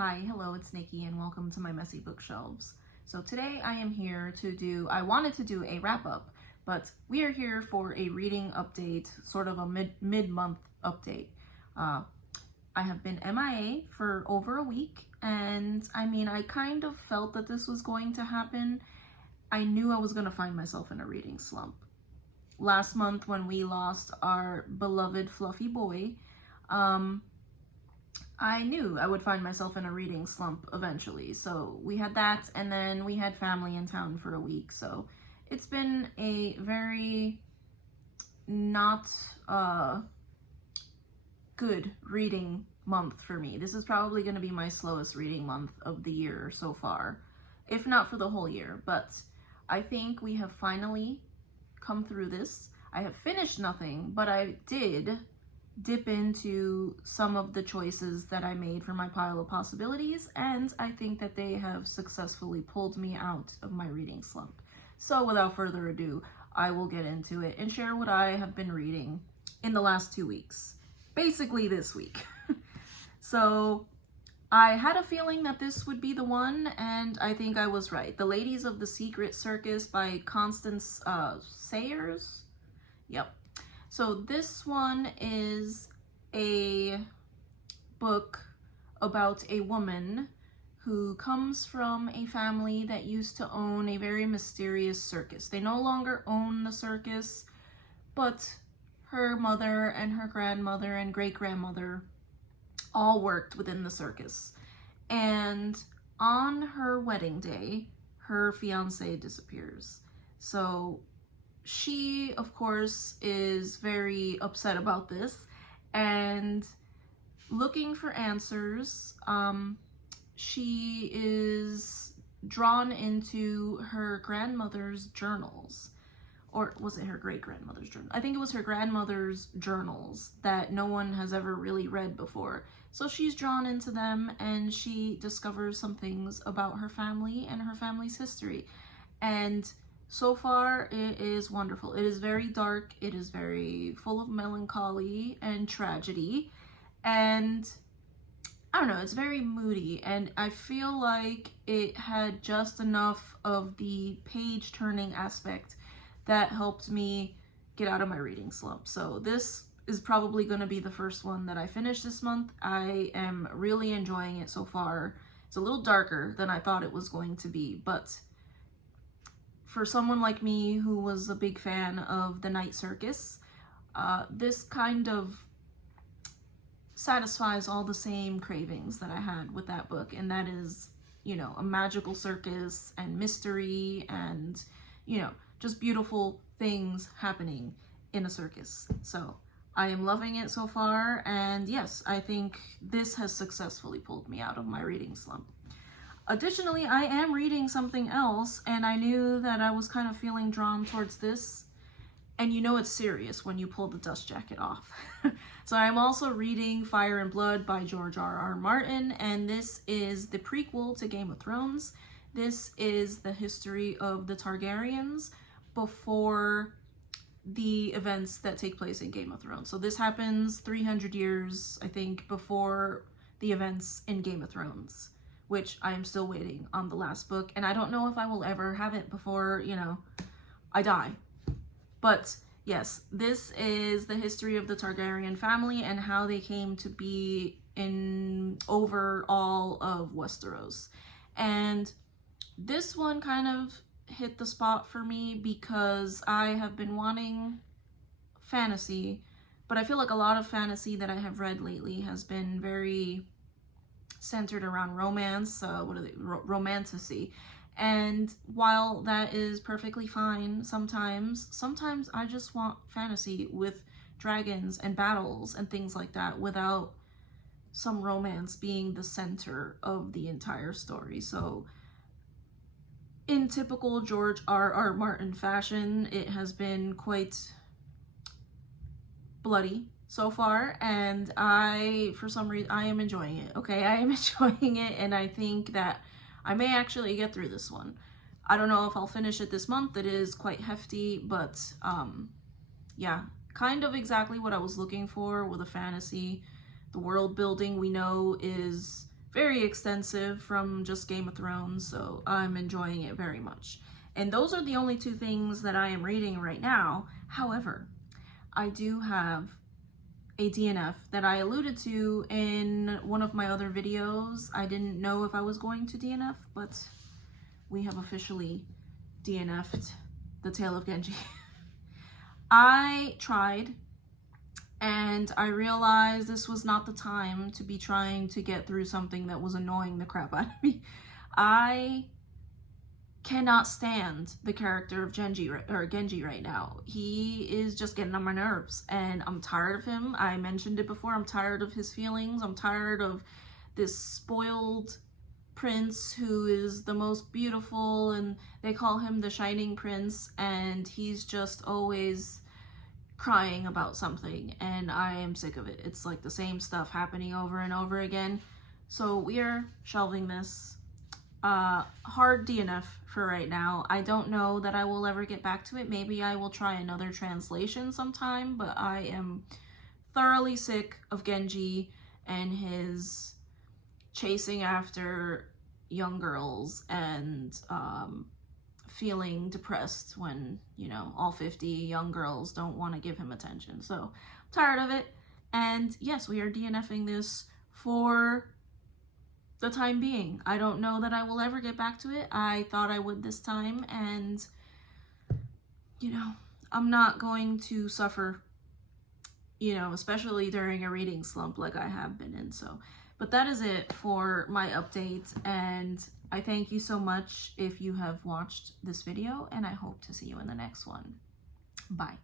Hi, hello, it's Nikki and welcome to my messy bookshelves. So today I am here I wanted to do a wrap up, but we are here for a reading update, sort of a mid-month update. I have been MIA for over a week, and I kind of felt that this was going to happen. I knew I was going to find myself in a reading slump. Last month when we lost our beloved fluffy boy, I knew I would find myself in a reading slump eventually. So we had that, and then we had family in town for a week. So it's been a very not good reading month for me. This is probably going to be my slowest reading month of the year so far, if not for the whole year. But I think we have finally come through this. I have finished nothing, but I did dip into some of the choices that I made for my pile of possibilities, and I think that they have successfully pulled me out of my reading slump. So without further ado, I will get into it and share what I have been reading in the last 2 weeks. Basically this week. So I had a feeling that this would be the one, and I think I was right. The Ladies of the Secret Circus by Constance Sayers. Yep. So this one is a book about a woman who comes from a family that used to own a very mysterious circus. They no longer own the circus, but her mother and her grandmother and great-grandmother all worked within the circus. And on her wedding day, her fiancé disappears. So she, of course, is very upset about this and looking for answers. She is drawn into her grandmother's journals. Or was it her great-grandmother's journal? I think it was her grandmother's journals that no one has ever really read before. So she's drawn into them, and she discovers some things about her family and her family's history. And so far, it is wonderful. It is very dark. It is very full of melancholy and tragedy. And I don't know, it's very moody. And I feel like it had just enough of the page-turning aspect that helped me get out of my reading slump. So this is probably going to be the first one that I finish this month. I am really enjoying it so far. It's a little darker than I thought it was going to be, but for someone like me who was a big fan of the Night Circus, this kind of satisfies all the same cravings that I had with that book, and that is, a magical circus and mystery and, just beautiful things happening in a circus. So I am loving it so far, and yes, I think this has successfully pulled me out of my reading slump. Additionally, I am reading something else, and I knew that I was kind of feeling drawn towards this, and it's serious when you pull the dust jacket off. So I'm also reading Fire and Blood by George R.R. Martin, and this is the prequel to Game of Thrones. This is the history of the Targaryens before the events that take place in Game of Thrones. So this happens 300 years, I think, before the events in Game of Thrones, which I am still waiting on the last book, and I don't know if I will ever have it before, I die. But yes, this is the history of the Targaryen family and how they came to be over all of Westeros. And this one kind of hit the spot for me because I have been wanting fantasy, but I feel like a lot of fantasy that I have read lately has been very centered around romance, romantasy. And while that is perfectly fine sometimes I just want fantasy with dragons and battles and things like that without some romance being the center of the entire story. So in typical George R.R. Martin fashion, it has been quite bloody so far, and for some reason, I am enjoying it, okay? I am enjoying it, and I think that I may actually get through this one. I don't know if I'll finish it this month. It is quite hefty, but yeah, kind of exactly what I was looking for with a fantasy. The world building we know is very extensive from just Game of Thrones, so I'm enjoying it very much. And those are the only two things that I am reading right now. However, I do have a DNF that I alluded to in one of my other videos. I didn't know if I was going to DNF, but we have officially DNF'd The Tale of Genji. I tried, and I realized this was not the time to be trying to get through something that was annoying the crap out of me. I cannot stand the character of Genji right now. He is just getting on my nerves, and I'm tired of him. I mentioned it before. I'm tired of his feelings. I'm tired of this spoiled prince who is the most beautiful, and they call him the Shining Prince, and he's just always crying about something, and I am sick of it. It's like the same stuff happening over and over again. So we are shelving this. Hard DNF for right now. I don't know that I will ever get back to it. Maybe I will try another translation sometime, but I am thoroughly sick of Genji and his chasing after young girls and feeling depressed when, you know, all 50 young girls don't want to give him attention. So I'm tired of it. And yes, we are DNFing this for the time being. I don't know that I will ever get back to it. I thought I would this time, and you know, I'm not going to suffer, you know, especially during a reading slump like I have been in. So, but that is it for my update, and I thank you so much if you have watched this video, and I hope to see you in the next one. Bye.